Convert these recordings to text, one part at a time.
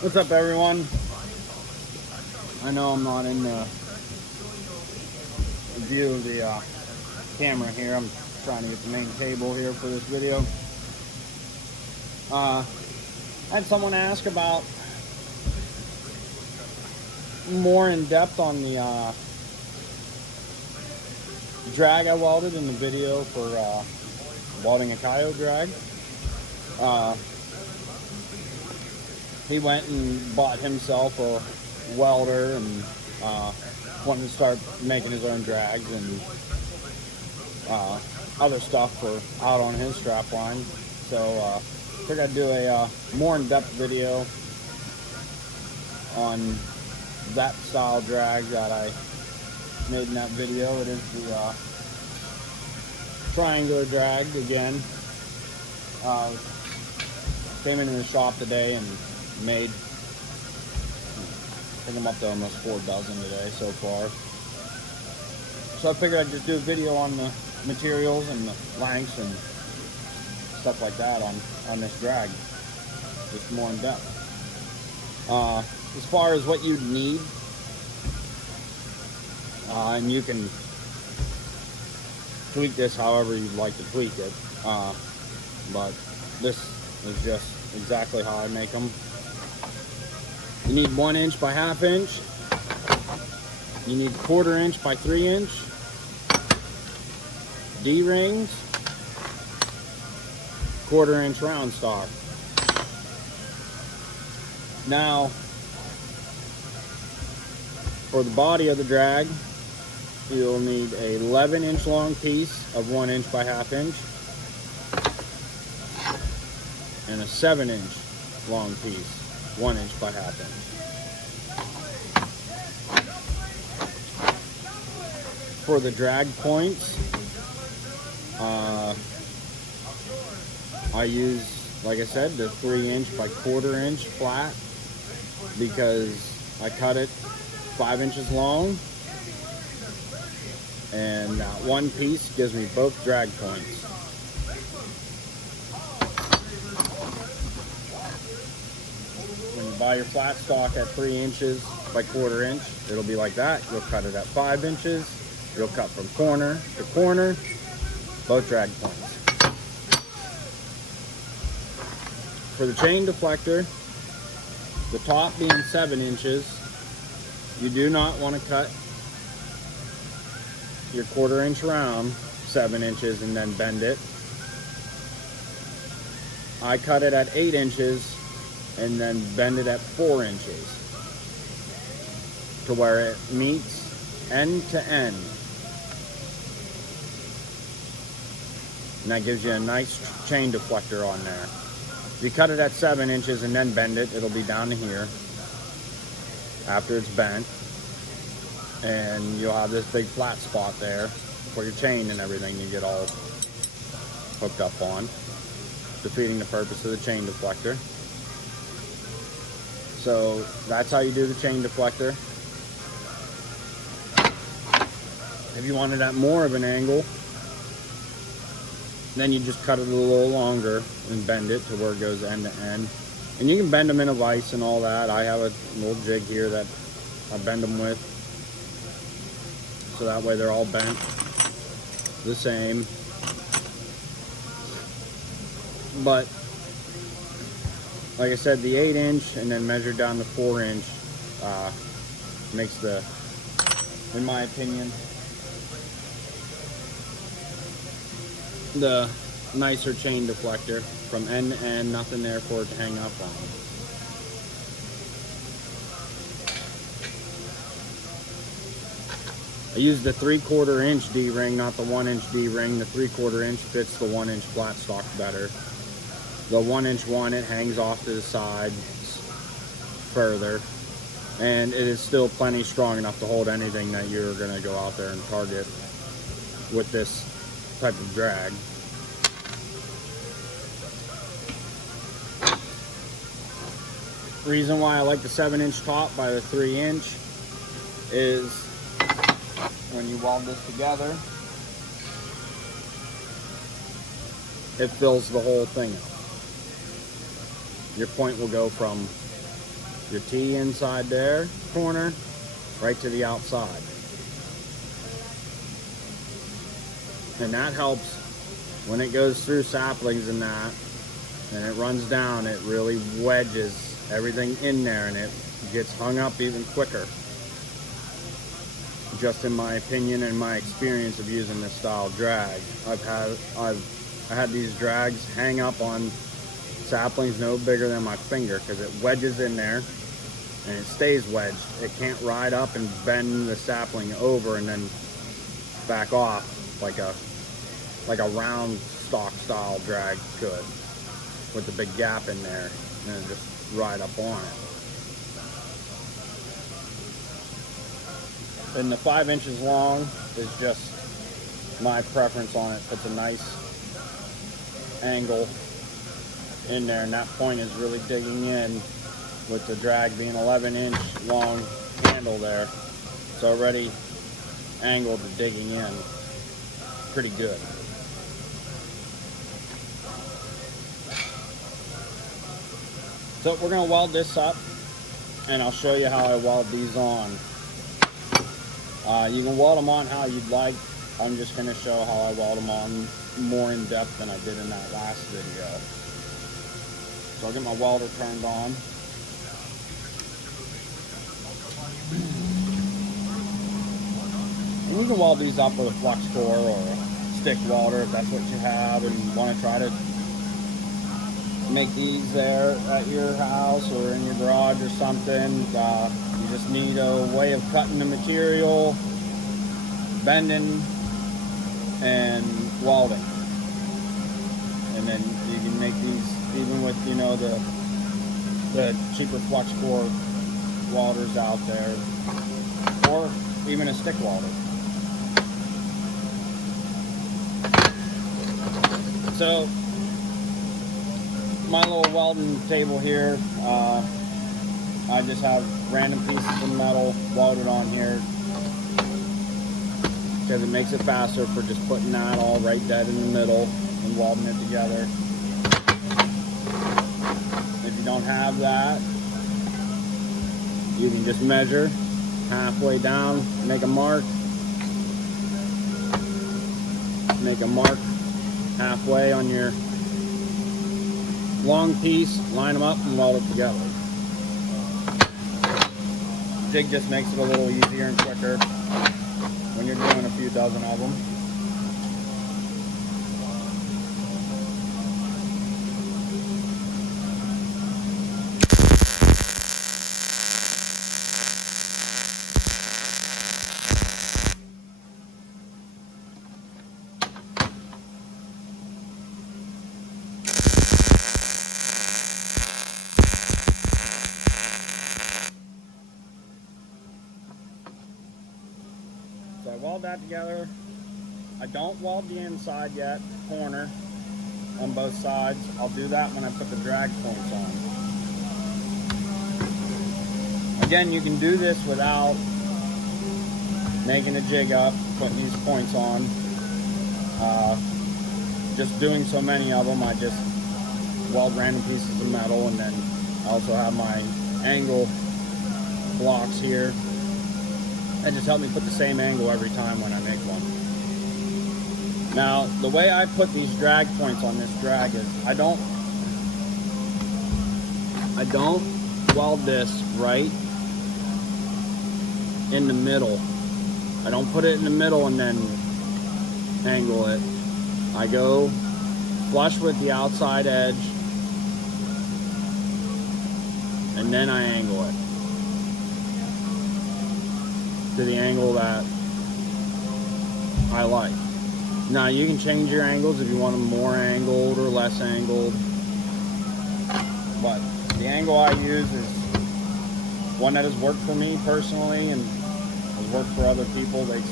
What's up, everyone? I know I'm not in the view of the camera here. I'm trying to get the main table here for this video. I had someone ask about more in depth on the drag I welded in the video for welding a coyote drag. He went and bought himself a welder and wanted to start making his own drags and other stuff for out on his strap line. So figured I'd do a more in-depth video on that style drag that I made in that video. It is the triangular drag again. Came into the shop today and made, I think I'm up to almost 4 dozen today so far. So I figured I'd just do a video on the materials and the lengths and stuff like that on this drag, just more in depth. As far as what you'd need, and you can tweak this however you'd like to tweak it, but this is just exactly how I make them. You need 1 inch by 1/2 inch. You need 1/4 inch by 3 inch D-rings, 1/4 inch round stock. Now, for the body of the drag, you'll need a 11 inch long piece of 1 inch by 1/2 inch and a 7 inch long piece, 1 inch by 1/2 inch. For the drag points, I use, like I said, the 3 inch by 1/4 inch flat because I cut it 5 inches long, and that one piece gives me both drag points. When you buy your flat stock at 3 inches by 1/4 inch, it'll be like that. You'll cut it at 5 inches. You'll cut from corner to corner, both drag points. For the chain deflector, the top being 7 inches, you do not want to cut your 1/4 inch round 7 inches and then bend it. I cut it at 8 inches and then bend it at 4 inches to where it meets end to end. And that gives you a nice chain deflector on there. If you cut it at 7 inches and then bend it, it'll be down to here after it's bent. And you'll have this big flat spot there for your chain and everything you get all hooked up on, defeating the purpose of the chain deflector. So that's how you do the chain deflector. If you wanted at more of an angle, then you just cut it a little longer and bend it to where it goes end to end. And you can bend them in a vise and all that. I have a little jig here that I bend them with, so that way they're all bent the same. But like I said, the 8 inch and then measure down to 4 inch makes the, in my opinion, the nicer chain deflector from end to end, nothing there for it to hang up on. I used the 3/4 inch D-ring, not the 1 inch D-ring. The 3/4 inch fits the 1 inch flat stock better. The 1 inch one, it hangs off to the side further, and it is still plenty strong enough to hold anything that you're going to go out there and target with this type of drag. Reason why I like the 7 inch top by the 3 inch is when you weld this together, it fills the whole thing up. Your point will go from your T inside there, corner, right to the outside. And that helps when it goes through saplings and that, and it runs down, it really wedges everything in there and it gets hung up even quicker. Just in my opinion and my experience of using this style drag. I had these drags hang up on saplings no bigger than my finger because it wedges in there and it stays wedged. It can't ride up and bend the sapling over and then back off like a round stock style drag could, with the big gap in there, and then just ride up on it. And the 5 inches long is just my preference on it. Puts a nice angle in there, and that point is really digging in with the drag being 11-inch long handle there. It's already angled to digging in pretty good. So we're going to weld this up, and I'll show you how I weld these on. You can weld them on how you'd like. I'm just going to show how I weld them on more in depth than I did in that last video. So I'll get my welder turned on. And you can weld these up with a flux core or a stick welder if that's what you have and want to try to make these there at your house or in your garage or something. You just need a way of cutting the material, bending, and welding. And then you can make these even with, you know, the cheaper flux core welders out there, or even a stick welder. So my little welding table here, I just have random pieces of metal welded on here because it makes it faster for just putting that all right dead in the middle and welding it together. If you don't have that, you can just measure halfway down, make a mark halfway on your long piece, line them up and weld it together. Jig just makes it a little easier and quicker when you're doing a few dozen of them. So I weld that together. I don't weld the inside yet, corner on both sides. I'll do that when I put the drag points on. Again, you can do this without making a jig up, putting these points on. Just doing so many of them, I just weld random pieces of metal, and then I also have my angle blocks here. That just help me put the same angle every time when I make one. Now, the way I put these drag points on this drag is I don't weld this right in the middle. I don't put it in the middle and then angle it. I go flush with the outside edge and then I angle it to the angle that I like. Now you can change your angles if you want them more angled or less angled, but the angle I use is one that has worked for me personally and has worked for other people. They're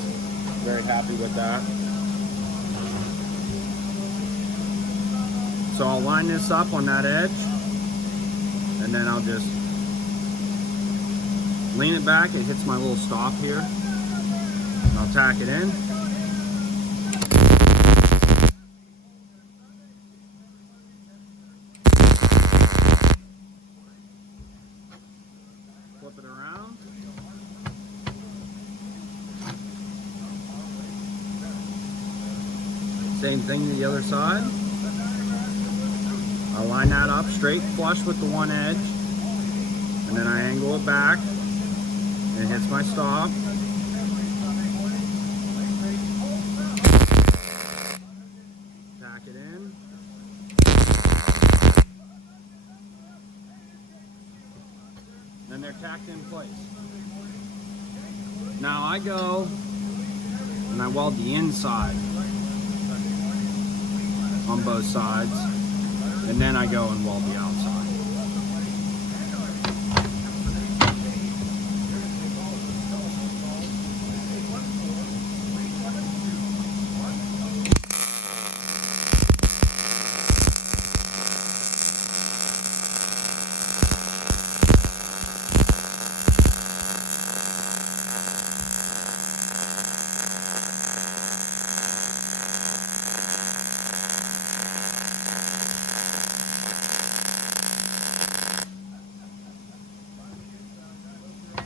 very happy with that. So I'll line this up on that edge and then I'll just lean it back. It hits my little stop here. And I'll tack it in. Same thing to the other side. I line that up straight flush with the one edge, and then I angle it back, and it hits my stop. Tack it in. Then they're tacked in place. Now I go and I weld the inside on both sides, and then I go and weld the outside.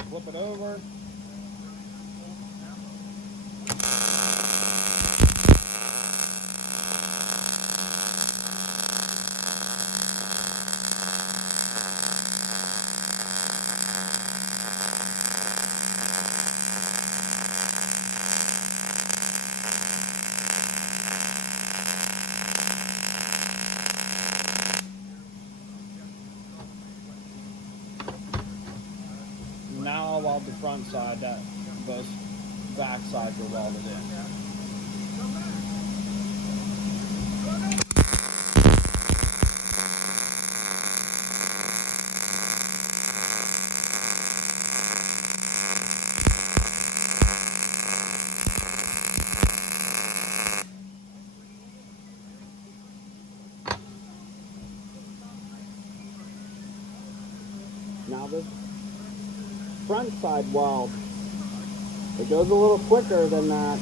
Flip it over. Now I'll weld the front side, that both back sides are welded in. Now this front side weld, it goes a little quicker than that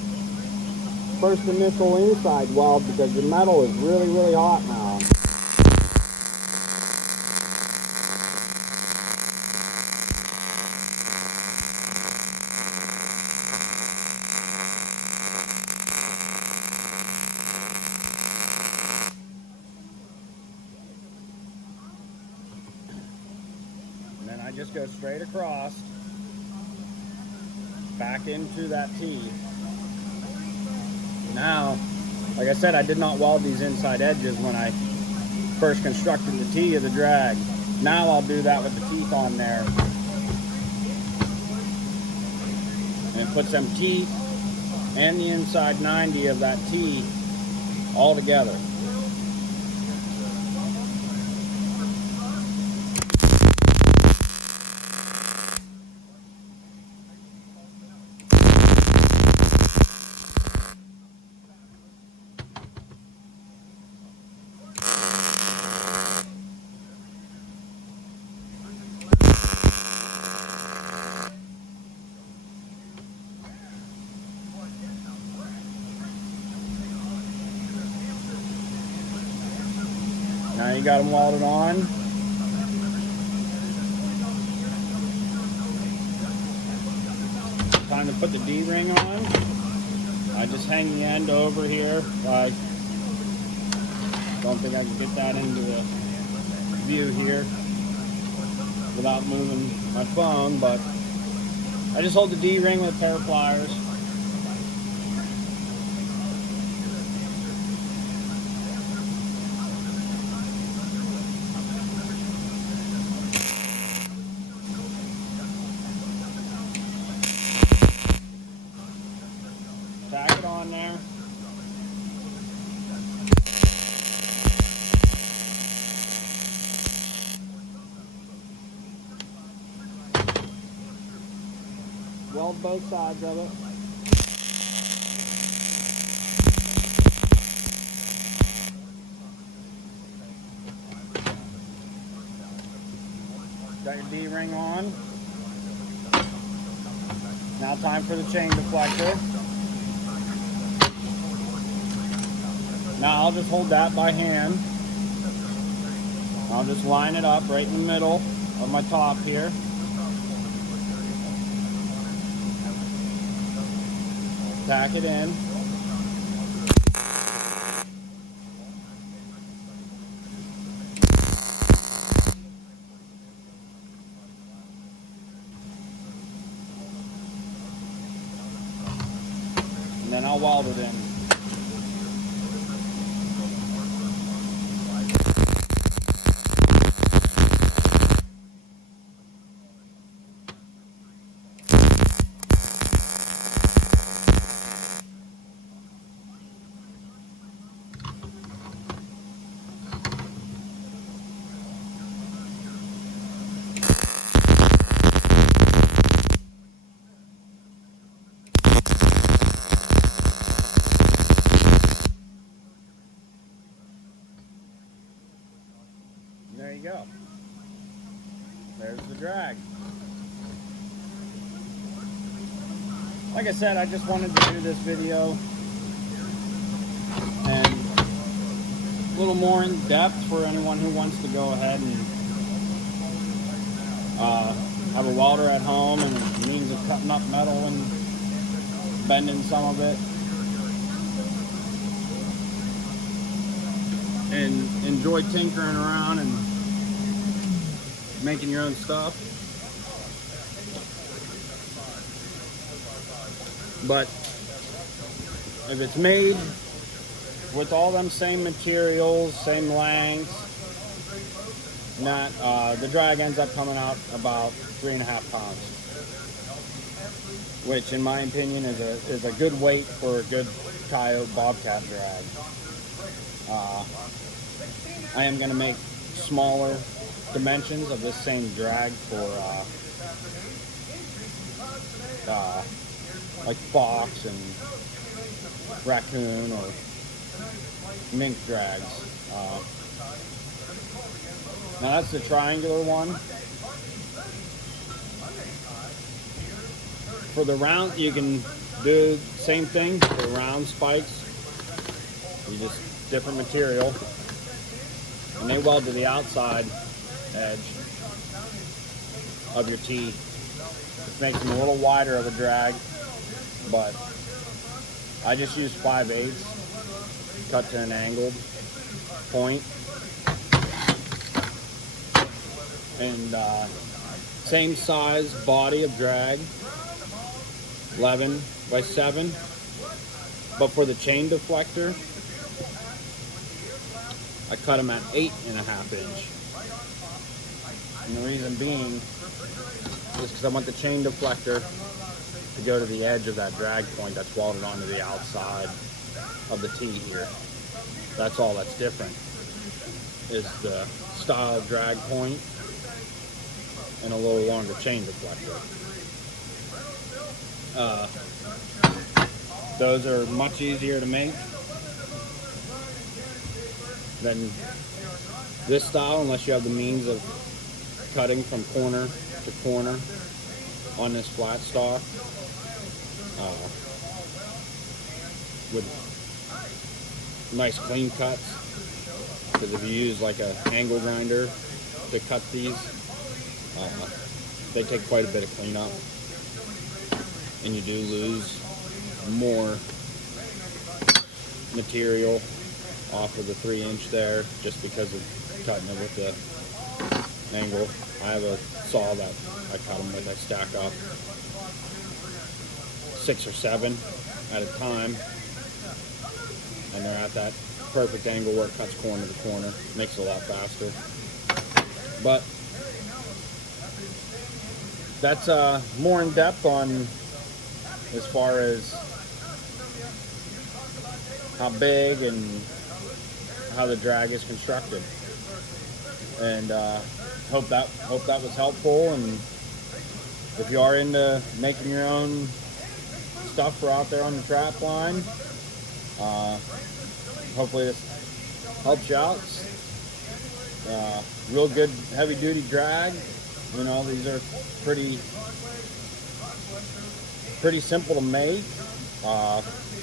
first initial inside weld because the metal is really hot now. And then I just go straight across back into that T. Now, like I said, I did not weld these inside edges when I first constructed the T of the drag. Now I'll do that with the teeth on there. And it puts them teeth and the inside 90 of that T all together. Now you got them welded on. Time to put the D-ring on. I just hang the end over here. I don't think I can get that into the view here without moving my phone, but I just hold the D-ring with a pair of pliers. Tack it on there. Weld both sides of it. Got your D-ring on. Now time for the chain deflector. Now I'll just hold that by hand. I'll just line it up right in the middle of my top here. Tack it in. then I'll weld it in. There you go. There's the drag. Like I said, I just wanted to do this video and a little more in depth for anyone who wants to go ahead and have a welder at home and means of cutting up metal and bending some of it and enjoy tinkering around and making your own stuff. But if it's made with all them same materials, same lengths, the drag ends up coming out about 3.5 pounds, which in my opinion is a good weight for a good coyote bobcat drag. I am going to make smaller dimensions of this same drag for like fox and raccoon or mink drags. Now that's the triangular one. For the round, you can do the same thing for round spikes. You just different material, and they weld to the outside edge of your tee. It makes them a little wider of a drag, but I just use 5/8 cut to an angled point, and same size body of drag, 11 by 7, but for the chain deflector I cut them at 8.5 inch. And the reason being is because I want the chain deflector to go to the edge of that drag point that's welded onto the outside of the tee here. That's all that's different, is the style of drag point and a little longer chain deflector. Those are much easier to make than this style, unless you have the means of cutting from corner to corner on this flat stock with nice clean cuts. Because if you use like a angle grinder to cut these, they take quite a bit of cleanup, and you do lose more material off of the 3-inch there just because of cutting it with the angle. I have a saw that I cut them with. I stack up 6 or 7 at a time, and they're at that perfect angle where it cuts corner to corner. Makes it a lot faster. But that's more in depth on as far as how big and how the drag is constructed, and hope that was helpful. And if you are into making your own stuff for out there on the trap line, hopefully this helps you out. Real good heavy duty drag. You know, these are pretty simple to make.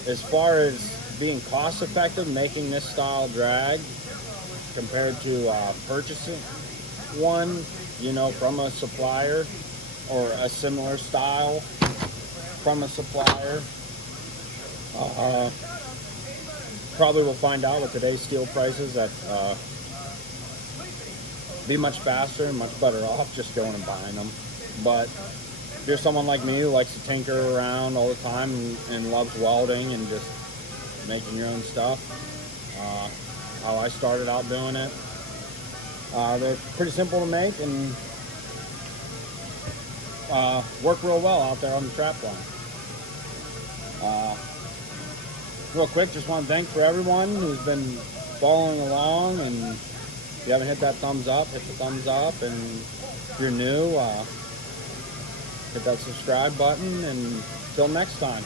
As far as being cost effective making this style drag compared to purchasing one, you know, from a supplier or a similar style from a supplier, probably we'll find out with today's steel prices that be much faster and much better off just going and buying them. But you're someone like me who likes to tinker around all the time and loves welding and just making your own stuff, how I started out doing it, they're pretty simple to make and work real well out there on the trap line. Real quick, just want to thank for everyone who's been following along, and if you haven't hit that thumbs up, hit the thumbs up, and if you're new, hit that subscribe button, and until next time.